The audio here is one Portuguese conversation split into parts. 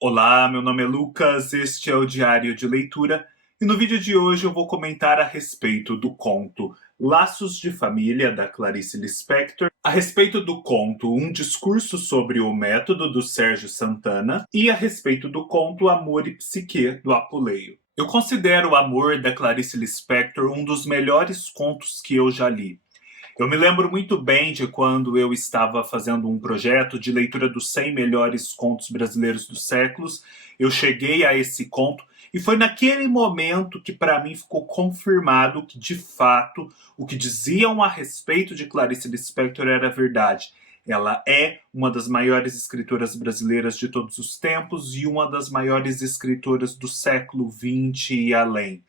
Olá, meu nome é Lucas, este é o Diário de Leitura e no vídeo de hoje eu vou comentar a respeito do conto Laços de Família, da Clarice Lispector, a respeito do conto Um Discurso sobre o Método, do Sérgio Santana, e a respeito do conto Amor e Psique, do Apuleio. Eu considero o Amor, da Clarice Lispector, um dos melhores contos que eu já li. Eu me lembro muito bem de quando eu estava fazendo um projeto de leitura dos 100 melhores contos brasileiros dos séculos. Eu cheguei a esse conto e foi naquele momento que para mim ficou confirmado que, de fato, o que diziam a respeito de Clarice Lispector era verdade. Ela é uma das maiores escritoras brasileiras de todos os tempos e uma das maiores escritoras do século XX e além.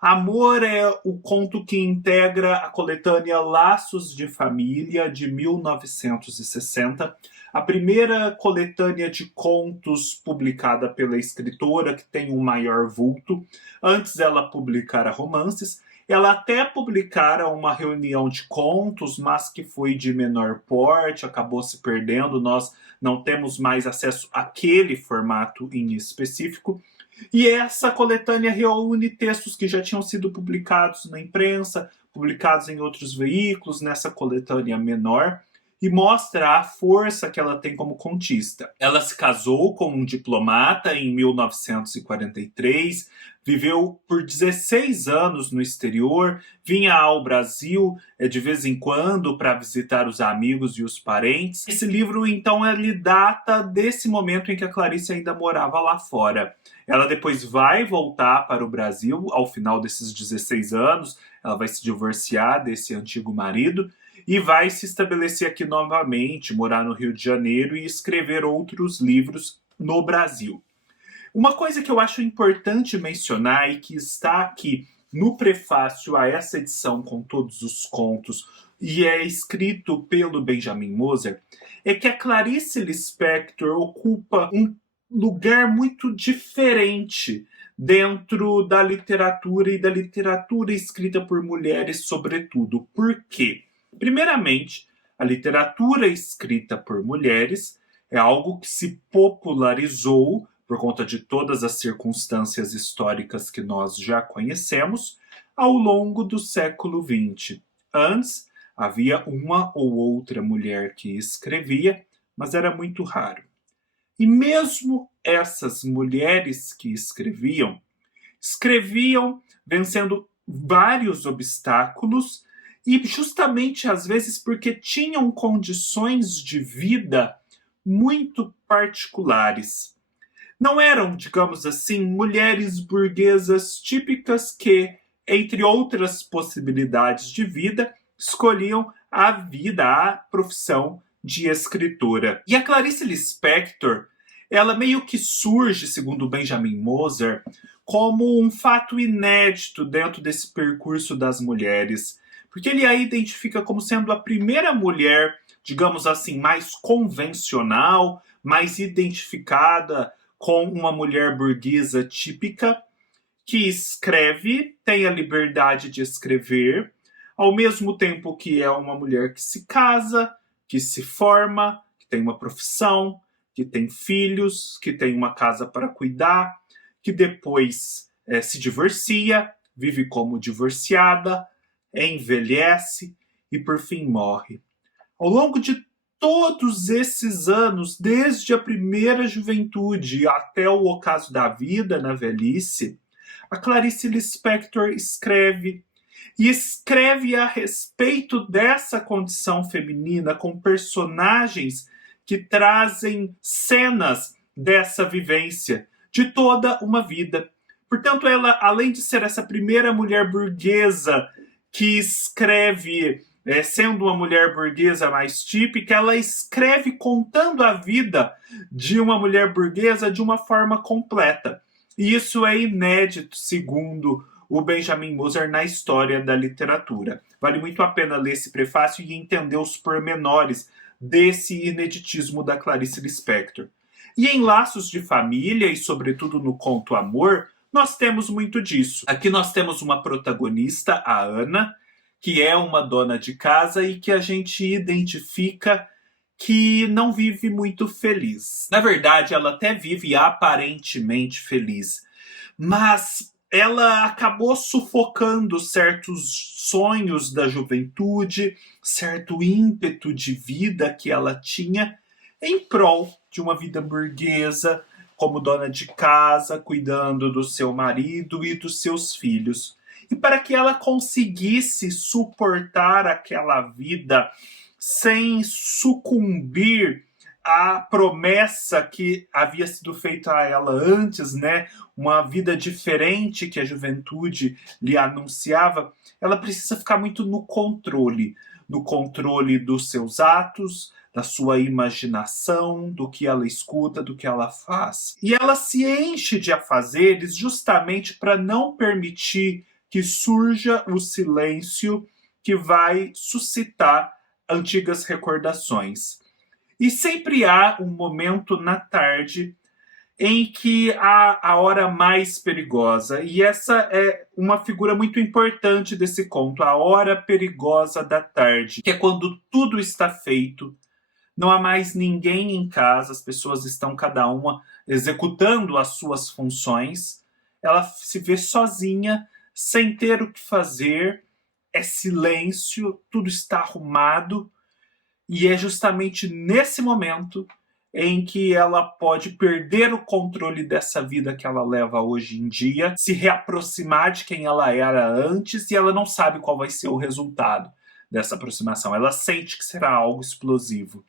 Amor é o conto que integra a coletânea Laços de Família, de 1960, a primeira coletânea de contos publicada pela escritora, que tem um maior vulto. Antes ela publicara romances, ela até publicara uma reunião de contos, mas que foi de menor porte, acabou se perdendo, nós não temos mais acesso àquele formato em específico. E essa coletânea reúne textos que já tinham sido publicados na imprensa, publicados em outros veículos, nessa coletânea menor, e mostra a força que ela tem como contista. Ela se casou com um diplomata em 1943, viveu por 16 anos no exterior, vinha ao Brasil de vez em quando para visitar os amigos e os parentes. Esse livro, então, ele data desse momento em que a Clarice ainda morava lá fora. Ela depois vai voltar para o Brasil ao final desses 16 anos, ela vai se divorciar desse antigo marido e vai se estabelecer aqui novamente, morar no Rio de Janeiro e escrever outros livros no Brasil. Uma coisa que eu acho importante mencionar e que está aqui no prefácio a essa edição com todos os contos e é escrito pelo Benjamin Moser, é que a Clarice Lispector ocupa um lugar muito diferente dentro da literatura e da literatura escrita por mulheres, sobretudo. Por quê? Primeiramente, a literatura escrita por mulheres é algo que se popularizou por conta de todas as circunstâncias históricas que nós já conhecemos ao longo do século XX. Antes, havia uma ou outra mulher que escrevia, mas era muito raro. E mesmo essas mulheres que escreviam vencendo vários obstáculos e justamente às vezes porque tinham condições de vida muito particulares. Não eram, digamos assim, mulheres burguesas típicas que, entre outras possibilidades de vida, escolhiam a vida, a profissão de escritora. E a Clarice Lispector, ela meio que surge, segundo Benjamin Moser, como um fato inédito dentro desse percurso das mulheres, porque ele a identifica como sendo a primeira mulher, digamos assim, mais convencional, mais identificada com uma mulher burguesa típica, que escreve, tem a liberdade de escrever, ao mesmo tempo que é uma mulher que se casa, que se forma, que tem uma profissão, que tem filhos, que tem uma casa para cuidar, que depois se divorcia, vive como divorciada, envelhece e por fim morre. Ao longo de todos esses anos, desde a primeira juventude até o ocaso da vida na velhice, a Clarice Lispector escreve e escreve a respeito dessa condição feminina com personagens que trazem cenas dessa vivência de toda uma vida. Portanto, ela, além de ser essa primeira mulher burguesa que escreve, sendo uma mulher burguesa mais típica, ela escreve contando a vida de uma mulher burguesa de uma forma completa. E isso é inédito, segundo o Benjamin Moser, na história da literatura. Vale muito a pena ler esse prefácio e entender os pormenores desse ineditismo da Clarice Lispector. E em Laços de Família, e sobretudo no conto Amor, nós temos muito disso. Aqui nós temos uma protagonista, a Ana, que é uma dona de casa e que a gente identifica que não vive muito feliz. Na verdade, ela até vive aparentemente feliz, mas ela acabou sufocando certos sonhos da juventude, certo ímpeto de vida que ela tinha em prol de uma vida burguesa, como dona de casa, cuidando do seu marido e dos seus filhos. E para que ela conseguisse suportar aquela vida sem sucumbir à promessa que havia sido feita a ela antes, né? Uma vida diferente que a juventude lhe anunciava, ela precisa ficar muito no controle dos seus atos, da sua imaginação, do que ela escuta, do que ela faz. E ela se enche de afazeres justamente para não permitir que surja o silêncio que vai suscitar antigas recordações. E sempre há um momento na tarde em que há a hora mais perigosa. E essa é uma figura muito importante desse conto, a hora perigosa da tarde, que é quando tudo está feito, não há mais ninguém em casa, as pessoas estão cada uma executando as suas funções, ela se vê sozinha, sem ter o que fazer, é silêncio, tudo está arrumado, e é justamente nesse momento em que ela pode perder o controle dessa vida que ela leva hoje em dia, se reaproximar de quem ela era antes, e ela não sabe qual vai ser o resultado dessa aproximação. Ela sente que será algo explosivo.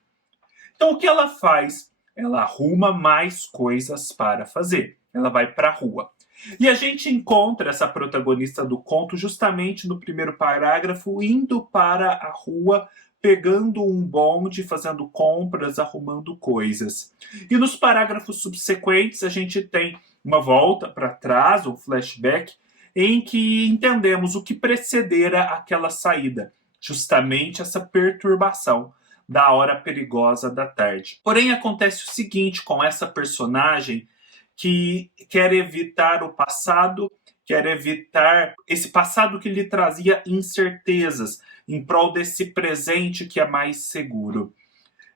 Então o que ela faz? Ela arruma mais coisas para fazer. Ela vai para a rua. E a gente encontra essa protagonista do conto justamente no primeiro parágrafo, indo para a rua, pegando um bonde, fazendo compras, arrumando coisas. E nos parágrafos subsequentes a gente tem uma volta para trás, um flashback, em que entendemos o que precedera aquela saída, justamente essa perturbação da hora perigosa da tarde. Porém, acontece o seguinte com essa personagem que quer evitar o passado, quer evitar esse passado que lhe trazia incertezas, em prol desse presente que é mais seguro.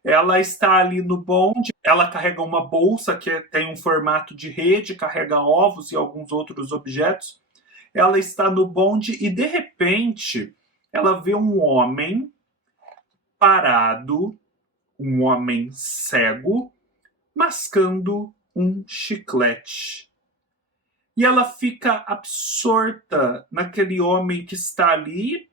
Ela está ali no bonde, ela carrega uma bolsa que tem um formato de rede, carrega ovos e alguns outros objetos. Ela está no bonde e, de repente, ela vê um homem parado, um homem cego, mascando um chiclete. E ela fica absorta naquele homem que está ali,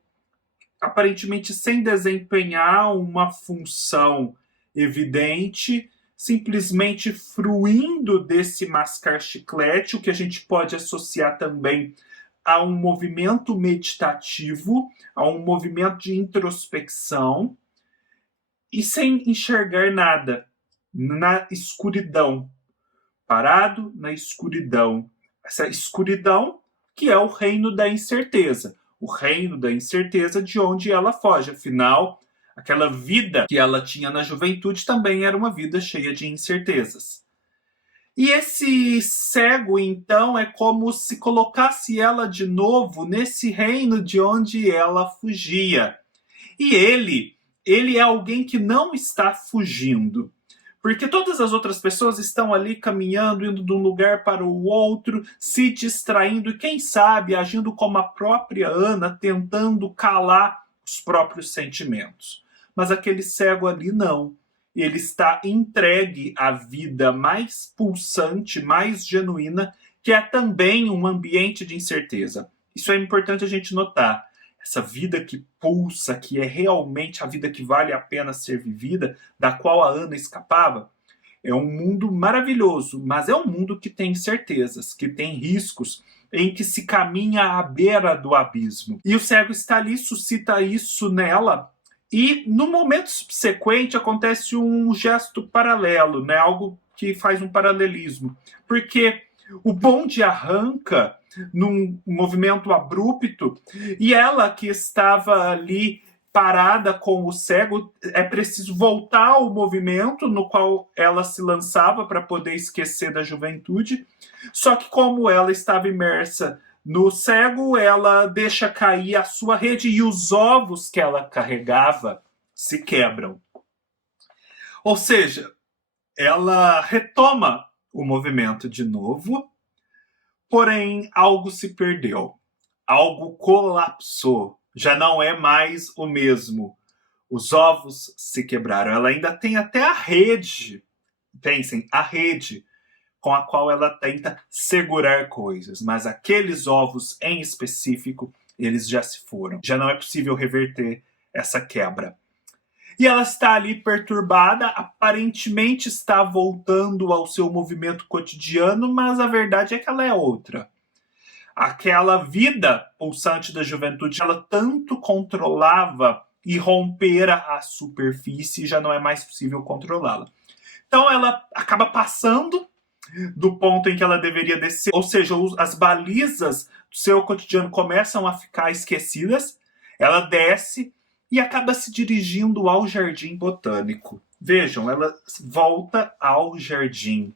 aparentemente sem desempenhar uma função evidente, simplesmente fruindo desse mascar chiclete, o que a gente pode associar também a um movimento meditativo, a um movimento de introspecção, e sem enxergar nada, na escuridão, parado na escuridão. Essa escuridão que é o reino da incerteza, o reino da incerteza de onde ela foge. Afinal, aquela vida que ela tinha na juventude também era uma vida cheia de incertezas. E esse cego, então, é como se colocasse ela de novo nesse reino de onde ela fugia. E ele é alguém que não está fugindo. Porque todas as outras pessoas estão ali caminhando, indo de um lugar para o outro, se distraindo e, quem sabe, agindo como a própria Ana, tentando calar os próprios sentimentos. Mas aquele cego ali não. Ele está entregue à vida mais pulsante, mais genuína, que é também um ambiente de incerteza. Isso é importante a gente notar. Essa vida que pulsa, que é realmente a vida que vale a pena ser vivida, da qual a Ana escapava, é um mundo maravilhoso, mas é um mundo que tem incertezas, que tem riscos, em que se caminha à beira do abismo. E o cego está ali, suscita isso nela, e no momento subsequente acontece um gesto paralelo, né? Algo que faz um paralelismo, porque o bonde arranca num movimento abrupto e ela que estava ali parada com o cego, é preciso voltar ao movimento no qual ela se lançava para poder esquecer da juventude. Só que como ela estava imersa no cego, ela deixa cair a sua rede e os ovos que ela carregava se quebram. Ou seja, ela retoma o movimento de novo, porém algo se perdeu, algo colapsou, já não é mais o mesmo. Os ovos se quebraram. Ela ainda tem até a rede, pensem, a rede com a qual ela tenta segurar coisas, mas aqueles ovos em específico, eles já se foram. Já não é possível reverter essa quebra. E ela está ali perturbada, aparentemente está voltando ao seu movimento cotidiano, mas a verdade é que ela é outra. Aquela vida pulsante da juventude, ela tanto controlava e rompera a superfície, já não é mais possível controlá-la. Então ela acaba passando do ponto em que ela deveria descer, ou seja, as balizas do seu cotidiano começam a ficar esquecidas, ela desce e acaba se dirigindo ao jardim botânico. Vejam, ela volta ao jardim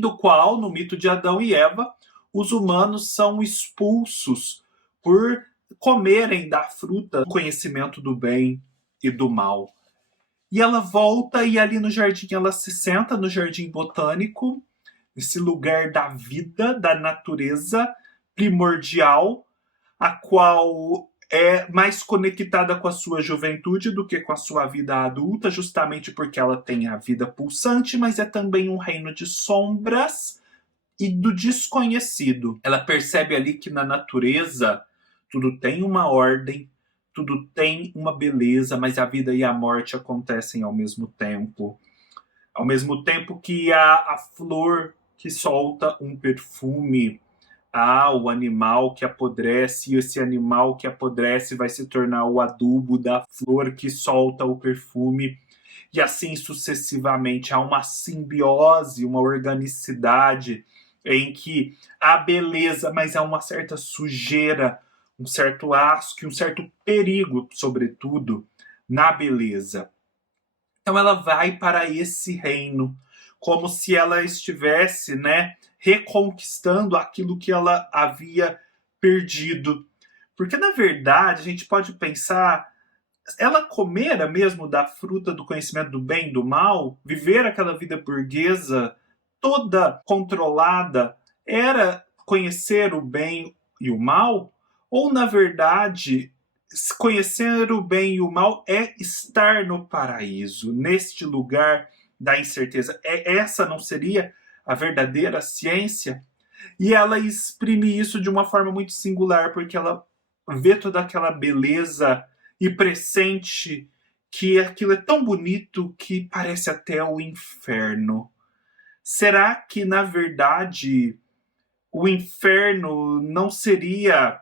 do qual, no mito de Adão e Eva, os humanos são expulsos por comerem da fruta do conhecimento do bem e do mal. E ela volta e ali no jardim ela se senta no jardim botânico, esse lugar da vida, da natureza primordial, a qual é mais conectada com a sua juventude do que com a sua vida adulta, justamente porque ela tem a vida pulsante, mas é também um reino de sombras e do desconhecido. Ela percebe ali que na natureza tudo tem uma ordem, tudo tem uma beleza, mas a vida e a morte acontecem ao mesmo tempo. Ao mesmo tempo que a flor que solta um perfume, o animal que apodrece, e esse animal que apodrece vai se tornar o adubo da flor que solta o perfume, e assim sucessivamente. Há uma simbiose, uma organicidade em que há beleza, mas há uma certa sujeira, um certo asco e um certo perigo, sobretudo, na beleza. Então ela vai para esse reino, como se ela estivesse, reconquistando aquilo que ela havia perdido. Porque, na verdade, a gente pode pensar, ela comera mesmo da fruta do conhecimento do bem e do mal, viver aquela vida burguesa toda controlada, era conhecer o bem e o mal? Ou, na verdade, conhecer o bem e o mal é estar no paraíso, neste lugar da incerteza? Essa não seria a verdadeira ciência? E ela exprime isso de uma forma muito singular, porque ela vê toda aquela beleza e pressente que aquilo é tão bonito que parece até o inferno. Será que, na verdade, o inferno não seria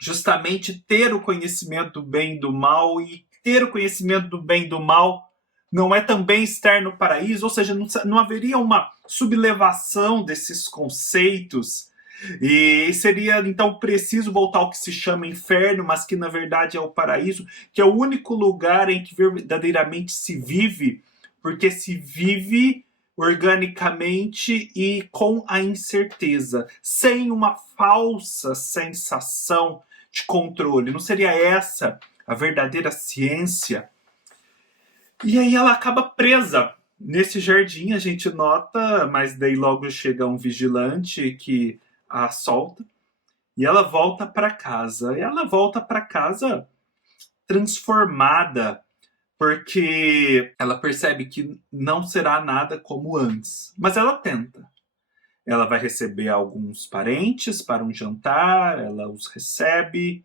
justamente ter o conhecimento do bem e do mal, e ter o conhecimento do bem e do mal não é também estar no paraíso? Ou seja, não haveria uma sublevação desses conceitos, e seria então preciso voltar ao que se chama inferno, mas que na verdade é o paraíso, que é o único lugar em que verdadeiramente se vive, porque se vive organicamente e com a incerteza, sem uma falsa sensação de controle. Não seria essa a verdadeira ciência? E aí ela acaba presa nesse jardim, a gente nota, mas daí logo chega um vigilante que a solta e ela volta para casa. E ela volta para casa transformada, porque ela percebe que não será nada como antes. Mas ela tenta. Ela vai receber alguns parentes para um jantar, ela os recebe,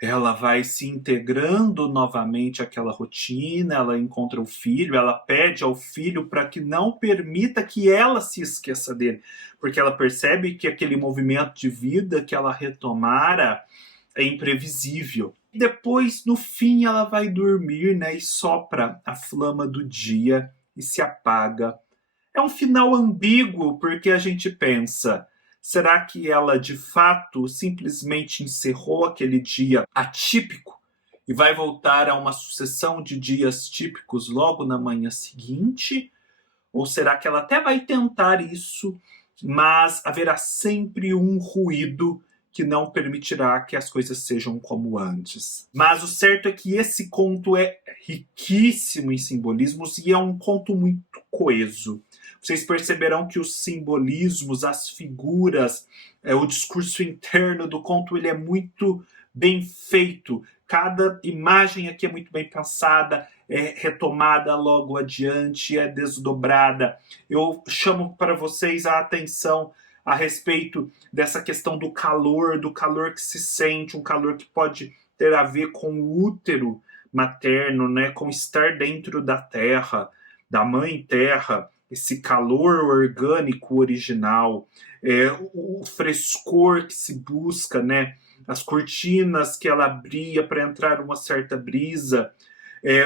ela vai se integrando novamente àquela rotina, ela encontra o filho, ela pede ao filho para que não permita que ela se esqueça dele, porque ela percebe que aquele movimento de vida que ela retomara é imprevisível. Depois, no fim, ela vai dormir, e sopra a flama do dia e se apaga. É um final ambíguo, porque a gente pensa, será que ela de fato simplesmente encerrou aquele dia atípico e vai voltar a uma sucessão de dias típicos logo na manhã seguinte? Ou será que ela até vai tentar isso, mas haverá sempre um ruído que não permitirá que as coisas sejam como antes. Mas o certo é que esse conto é riquíssimo em simbolismos e é um conto muito coeso. Vocês perceberão que os simbolismos, as figuras, o discurso interno do conto, ele é muito bem feito. Cada imagem aqui é muito bem pensada, é retomada logo adiante, é desdobrada. Eu chamo para vocês a atenção a respeito dessa questão do calor que se sente, um calor que pode ter a ver com o útero materno, né, com estar dentro da terra, da mãe terra, esse calor orgânico original, o frescor que se busca, né, as cortinas que ela abria para entrar uma certa brisa,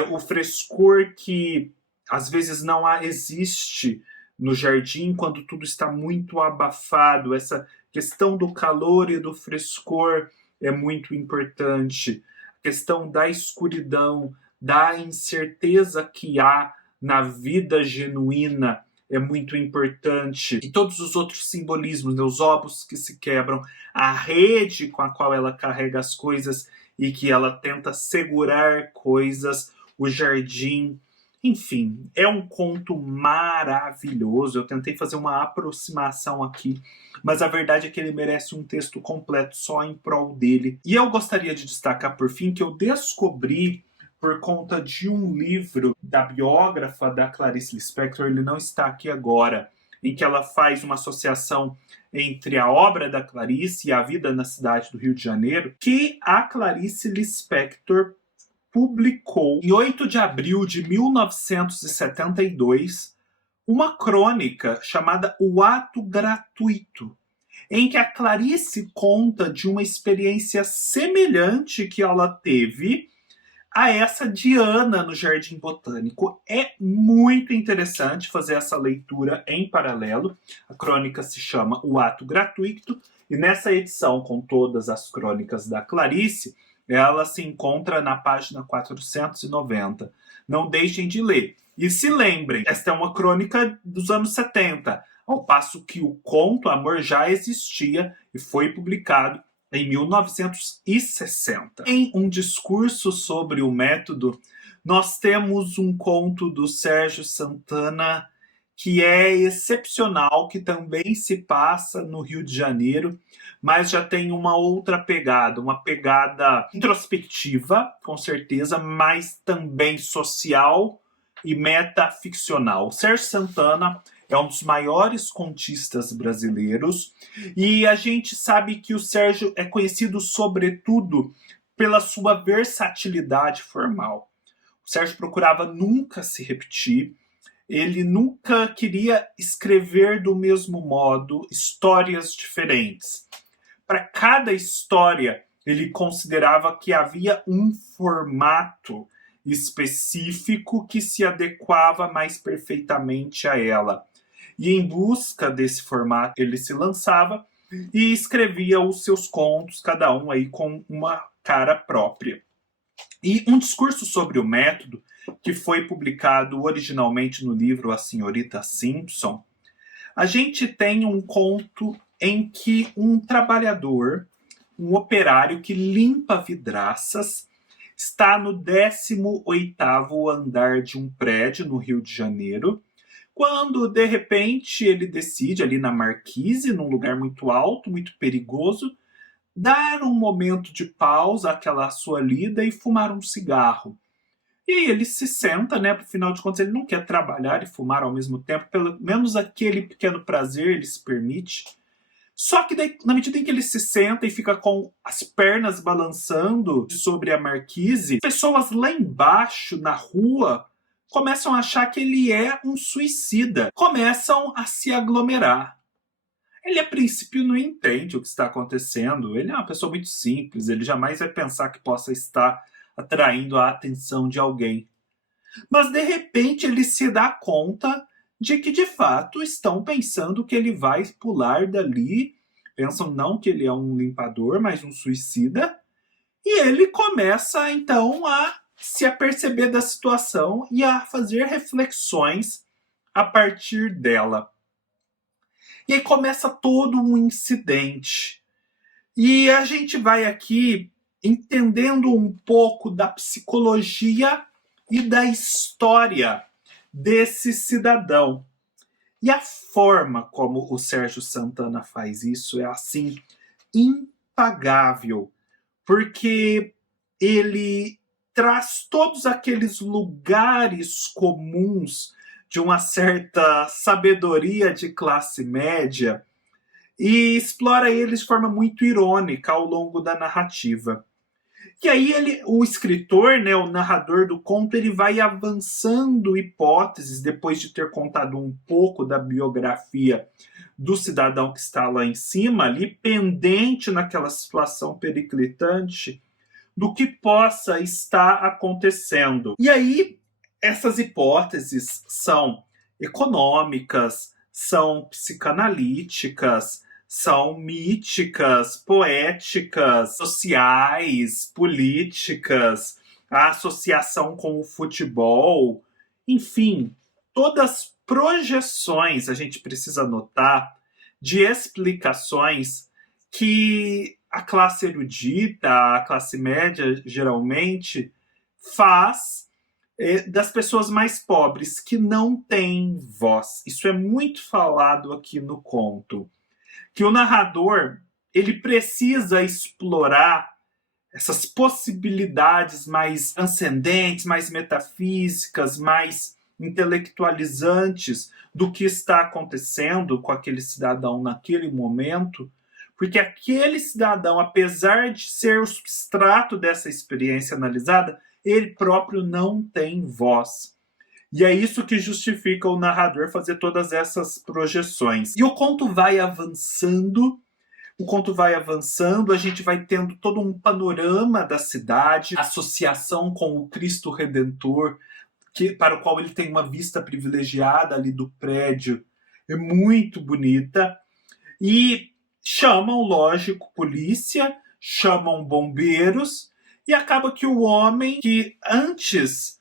o frescor que às vezes não existe no jardim quando tudo está muito abafado. Essa questão do calor e do frescor é muito importante. A questão da escuridão, da incerteza que há na vida genuína é muito importante. E todos os outros simbolismos, né? Os ovos que se quebram, a rede com a qual ela carrega as coisas e que ela tenta segurar coisas, o jardim. Enfim, é um conto maravilhoso. Eu tentei fazer uma aproximação aqui, mas a verdade é que ele merece um texto completo só em prol dele. E eu gostaria de destacar, por fim, que eu descobri por conta de um livro da biógrafa da Clarice Lispector, ele não está aqui agora, em que ela faz uma associação entre a obra da Clarice e a vida na cidade do Rio de Janeiro, que a Clarice Lispector publicou em 8 de abril de 1972 uma crônica chamada O Ato Gratuito, em que a Clarice conta de uma experiência semelhante que ela teve a essa de Ana no Jardim Botânico. É muito interessante fazer essa leitura em paralelo. A crônica se chama O Ato Gratuito, e nessa edição, com todas as crônicas da Clarice, ela se encontra na página 490. Não deixem de ler. E se lembrem, esta é uma crônica dos anos 70, ao passo que o conto Amor já existia e foi publicado em 1960. Em um discurso sobre o método, nós temos um conto do Sérgio Santana que é excepcional, que também se passa no Rio de Janeiro, mas já tem uma outra pegada, uma pegada introspectiva, com certeza, mas também social e metaficcional. O Sérgio Santana é um dos maiores contistas brasileiros e a gente sabe que o Sérgio é conhecido sobretudo pela sua versatilidade formal. O Sérgio procurava nunca se repetir, ele nunca queria escrever do mesmo modo histórias diferentes. Para cada história, ele considerava que havia um formato específico que se adequava mais perfeitamente a ela. E em busca desse formato, ele se lançava e escrevia os seus contos, cada um aí com uma cara própria. E um discurso sobre o método, que foi publicado originalmente no livro A Senhorita Simpson, a gente tem um conto em que um trabalhador, um operário que limpa vidraças, está no 18º andar de um prédio no Rio de Janeiro, quando, de repente, ele decide, ali na marquise, num lugar muito alto, muito perigoso, dar um momento de pausa àquela sua lida e fumar um cigarro. E aí ele se senta, né? Afinal de contas, ele não quer trabalhar e fumar ao mesmo tempo, pelo menos aquele pequeno prazer ele se permite. Só que daí, na medida em que ele se senta e fica com as pernas balançando sobre a marquise, pessoas lá embaixo, na rua, começam a achar que ele é um suicida. Começam a se aglomerar. Ele, a princípio, não entende o que está acontecendo. Ele é uma pessoa muito simples. Ele jamais vai pensar que possa estar atraindo a atenção de alguém. Mas, de repente, ele se dá conta de que, de fato, estão pensando que ele vai pular dali. Pensam não que ele é um limpador, mas um suicida. E ele começa, então, a se aperceber da situação e a fazer reflexões a partir dela. E aí começa todo um incidente. E a gente vai aqui entendendo um pouco da psicologia e da história desse cidadão. E a forma como o Sérgio Santana faz isso é assim impagável, porque ele traz todos aqueles lugares comuns de uma certa sabedoria de classe média e explora eles de forma muito irônica ao longo da narrativa. E aí o escritor, né, o narrador do conto, ele vai avançando hipóteses depois de ter contado um pouco da biografia do cidadão que está lá em cima, ali pendente naquela situação periclitante do que possa estar acontecendo. E aí essas hipóteses são econômicas, são psicanalíticas, são míticas, poéticas, sociais, políticas, a associação com o futebol, enfim, todas projeções, a gente precisa notar, de explicações que a classe erudita, a classe média, geralmente, faz das pessoas mais pobres, que não têm voz. Isso é muito falado aqui no conto. Que o narrador ele precisa explorar essas possibilidades mais transcendentes, mais metafísicas, mais intelectualizantes do que está acontecendo com aquele cidadão naquele momento, porque aquele cidadão, apesar de ser o substrato dessa experiência analisada, ele próprio não tem voz. E é isso que justifica o narrador fazer todas essas projeções. E o conto vai avançando, a gente vai tendo todo um panorama da cidade, associação com o Cristo Redentor, para o qual ele tem uma vista privilegiada ali do prédio, é muito bonita. E chamam, lógico, polícia, chamam bombeiros, e acaba que o homem, que antes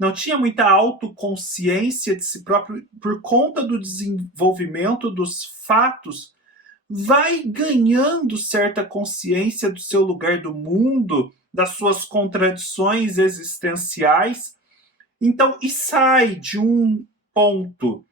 não tinha muita autoconsciência de si próprio, por conta do desenvolvimento dos fatos, vai ganhando certa consciência do seu lugar do mundo, das suas contradições existenciais. Então, e sai de um ponto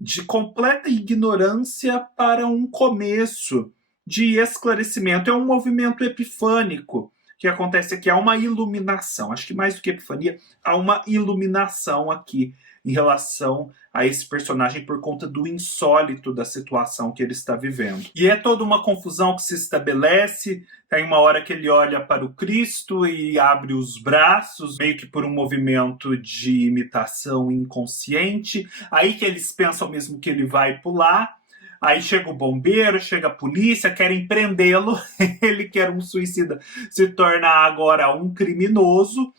de completa ignorância para um começo de esclarecimento. É um movimento epifânico que acontece aqui, há uma iluminação. Acho que mais do que epifania, há uma iluminação aqui em relação a esse personagem por conta do insólito da situação que ele está vivendo. E é toda uma confusão que se estabelece. Tem uma hora que ele olha para o Cristo e abre os braços, meio que por um movimento de imitação inconsciente. Aí que eles pensam mesmo que ele vai pular. Aí chega o bombeiro, chega a polícia, querem prendê-lo. Ele, que era um suicida, se torna agora um criminoso.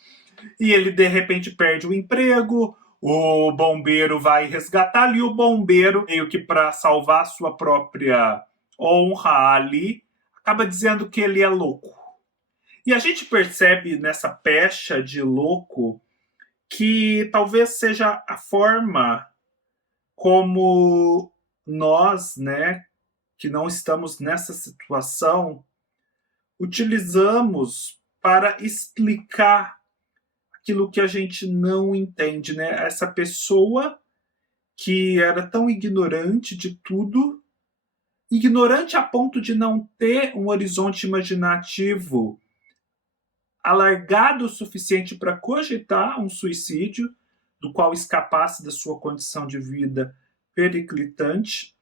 E ele, de repente, perde o emprego. O bombeiro vai resgatá-lo. E o bombeiro, meio que para salvar sua própria honra ali, acaba dizendo que ele é louco. E a gente percebe nessa pecha de louco que talvez seja a forma como nós, né, que não estamos nessa situação, utilizamos para explicar aquilo que a gente não entende, né? Essa pessoa que era tão ignorante de tudo, ignorante a ponto de não ter um horizonte imaginativo alargado o suficiente para cogitar um suicídio, do qual escapasse da sua condição de vida periclitante.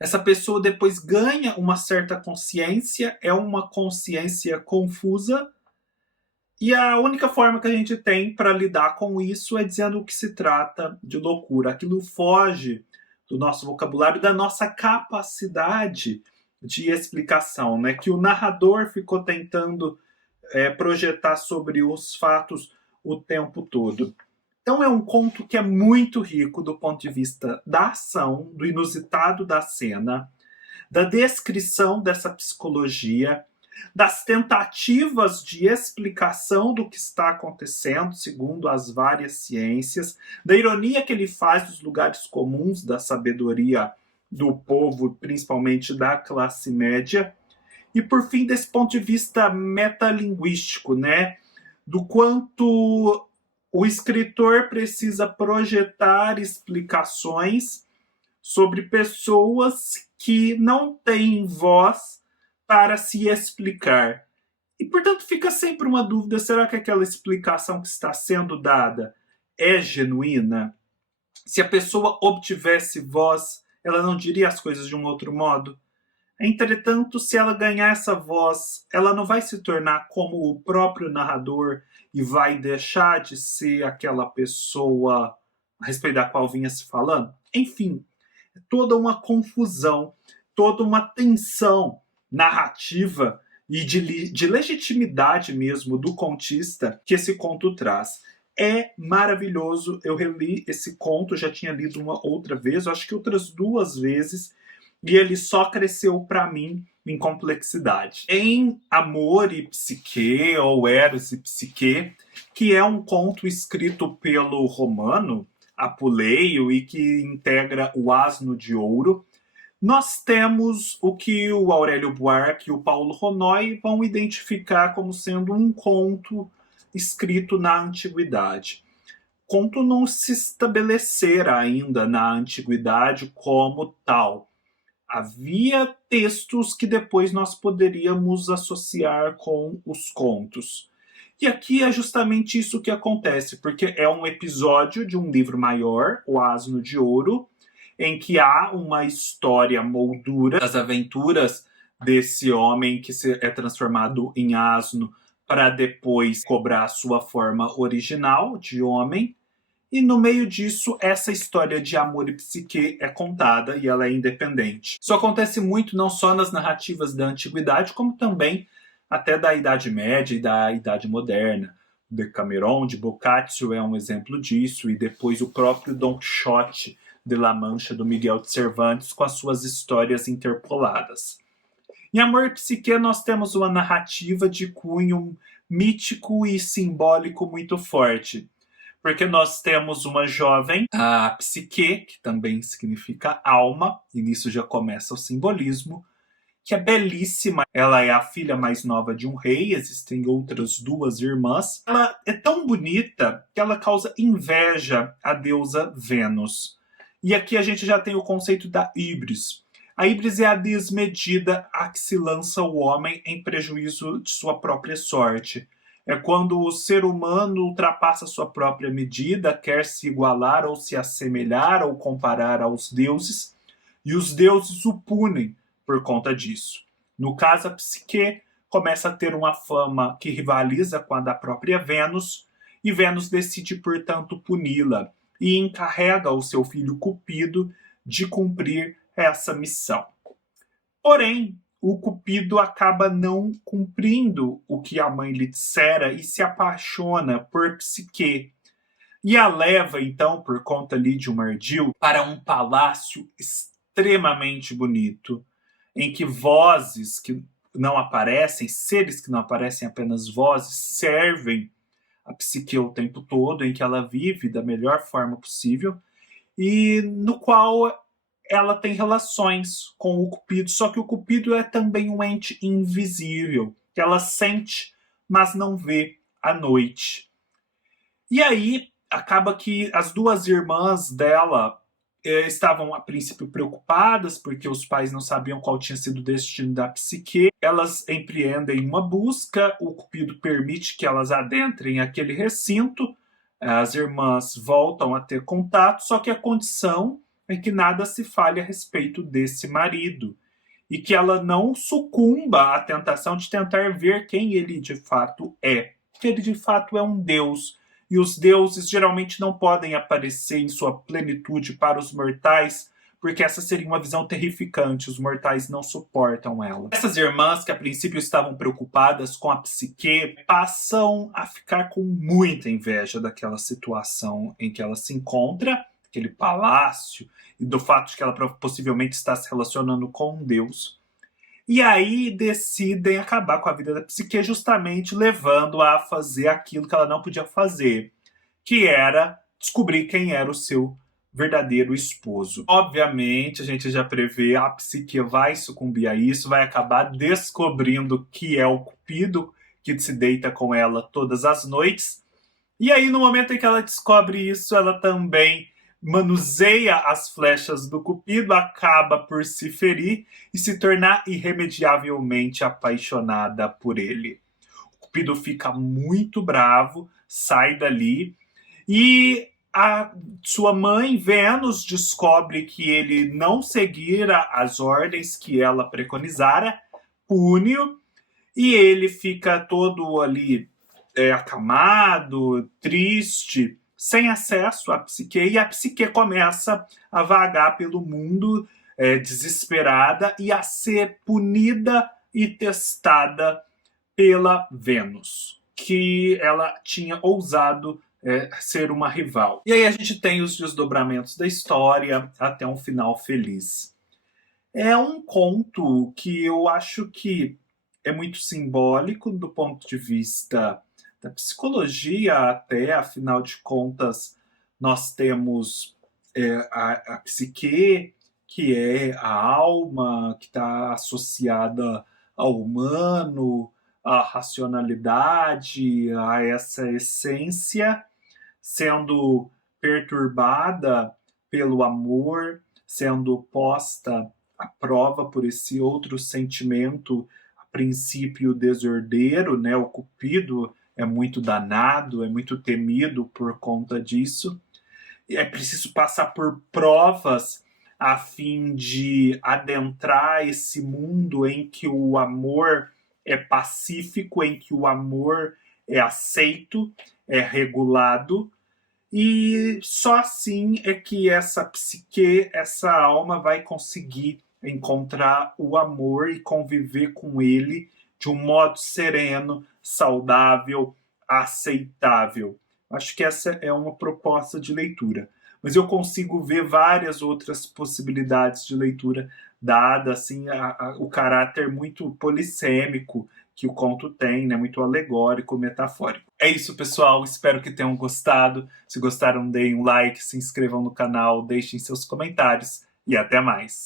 Essa pessoa depois ganha uma certa consciência, é uma consciência confusa, e a única forma que a gente tem para lidar com isso é dizendo que se trata de loucura. Aquilo foge do nosso vocabulário, da nossa capacidade de explicação, né? Que o narrador ficou tentando projetar sobre os fatos o tempo todo. Então é um conto que é muito rico do ponto de vista da ação, do inusitado da cena, da descrição dessa psicologia, das tentativas de explicação do que está acontecendo segundo as várias ciências, da ironia que ele faz dos lugares comuns da sabedoria do povo, principalmente da classe média, E por fim, desse ponto de vista metalinguístico, né? Do quanto o escritor precisa projetar explicações sobre pessoas que não têm voz para se explicar. E, portanto, fica sempre uma dúvida: será que aquela explicação que está sendo dada é genuína? Se a pessoa obtivesse voz, ela não diria as coisas de um outro modo? Entretanto, se ela ganhar essa voz, ela não vai se tornar como o próprio narrador e vai deixar de ser aquela pessoa a respeito da qual vinha se falando? Enfim, é toda uma confusão, toda uma tensão narrativa e de legitimidade mesmo do contista que esse conto traz. É maravilhoso. Eu reli esse conto, já tinha lido uma outra vez, acho que outras 2 vezes, e ele só cresceu para mim em complexidade. Em Amor e Psique, ou Eros e Psique, que é um conto escrito pelo romano Apuleio e que integra o Asno de Ouro, nós temos o que o Aurélio Buarque e o Paulo Ronoy vão identificar como sendo um conto escrito na antiguidade. Conto não se estabelecera ainda na antiguidade como tal. Havia textos que depois nós poderíamos associar com os contos. E aqui é justamente isso que acontece, porque é um episódio de um livro maior, O Asno de Ouro, em que há uma história moldura das aventuras desse homem que é transformado em asno para depois cobrar a sua forma original de homem. E no meio disso, essa história de amor e psique é contada e ela é independente. Isso acontece muito não só nas narrativas da antiguidade, como também até da Idade Média e da Idade Moderna. O Decameron de Boccaccio é um exemplo disso, e depois o próprio Don Quixote de La Mancha, do Miguel de Cervantes, com as suas histórias interpoladas. Em Amor e Psique, nós temos uma narrativa de cunho mítico e simbólico muito forte, porque nós temos uma jovem, a Psique, que também significa alma, e nisso já começa o simbolismo, que é belíssima. Ela é a filha mais nova de um rei, existem outras 2 irmãs. Ela é tão bonita que ela causa inveja à deusa Vênus. E aqui a gente já tem o conceito da híbris. A híbris é a desmedida a que se lança o homem em prejuízo de sua própria sorte. É quando o ser humano ultrapassa sua própria medida, quer se igualar ou se assemelhar ou comparar aos deuses, e os deuses o punem por conta disso. No caso, a Psique começa a ter uma fama que rivaliza com a da própria Vênus, e Vênus decide, portanto, puni-la e encarrega o seu filho Cupido de cumprir essa missão. Porém, o Cupido acaba não cumprindo o que a mãe lhe dissera e se apaixona por Psique. E a leva, então, por conta ali de um ardil, para um palácio extremamente bonito, em que vozes que não aparecem, seres que não aparecem, apenas vozes, servem a Psique o tempo todo, em que ela vive da melhor forma possível, e no qual ela tem relações com o Cupido, só que o Cupido é também um ente invisível, que ela sente, mas não vê à noite. E aí, acaba que as 2 irmãs dela estavam a princípio preocupadas, porque os pais não sabiam qual tinha sido o destino da Psique. Elas empreendem uma busca, o Cupido permite que elas adentrem aquele recinto, as irmãs voltam a ter contato, só que a condição é que nada se fale a respeito desse marido, e que ela não sucumba à tentação de tentar ver quem ele de fato é. Que ele de fato é um deus, e os deuses geralmente não podem aparecer em sua plenitude para os mortais, porque essa seria uma visão terrificante, os mortais não suportam ela. Essas irmãs, que a princípio estavam preocupadas com a Psique, passam a ficar com muita inveja daquela situação em que ela se encontra, aquele palácio, e do fato de que ela possivelmente está se relacionando com um deus. E aí decidem acabar com a vida da Psique, justamente levando-a a fazer aquilo que ela não podia fazer, que era descobrir quem era o seu verdadeiro esposo. Obviamente, a gente já prevê a Psique vai sucumbir a isso, vai acabar descobrindo que é o Cupido que se deita com ela todas as noites. E aí, no momento em que ela descobre isso, ela também manuseia as flechas do Cupido, acaba por se ferir e se tornar irremediavelmente apaixonada por ele. O Cupido fica muito bravo, sai dali e a sua mãe, Vênus, descobre que ele não seguira as ordens que ela preconizara, pune-o, e ele fica todo ali acamado, triste, sem acesso à Psique, e a Psique começa a vagar pelo mundo desesperada e a ser punida e testada pela Vênus, que ela tinha ousado ser uma rival. E aí a gente tem os desdobramentos da história até um final feliz. É um conto que eu acho que é muito simbólico do ponto de vista da psicologia até, afinal de contas, nós temos a psique, que é a alma, que está associada ao humano, à racionalidade, a essa essência, sendo perturbada pelo amor, sendo posta à prova por esse outro sentimento, a princípio desordeiro, né? O Cupido é muito danado, é muito temido por conta disso. É preciso passar por provas a fim de adentrar esse mundo em que o amor é pacífico, em que o amor é aceito, é regulado, e só assim é que essa psique, essa alma vai conseguir encontrar o amor e conviver com ele de um modo sereno, saudável, aceitável. Acho que essa é uma proposta de leitura. Mas eu consigo ver várias outras possibilidades de leitura, dada assim, o caráter muito polissêmico que o conto tem, né? Muito alegórico, metafórico. É isso, pessoal. Espero que tenham gostado. Se gostaram, deem um like, se inscrevam no canal, deixem seus comentários e até mais.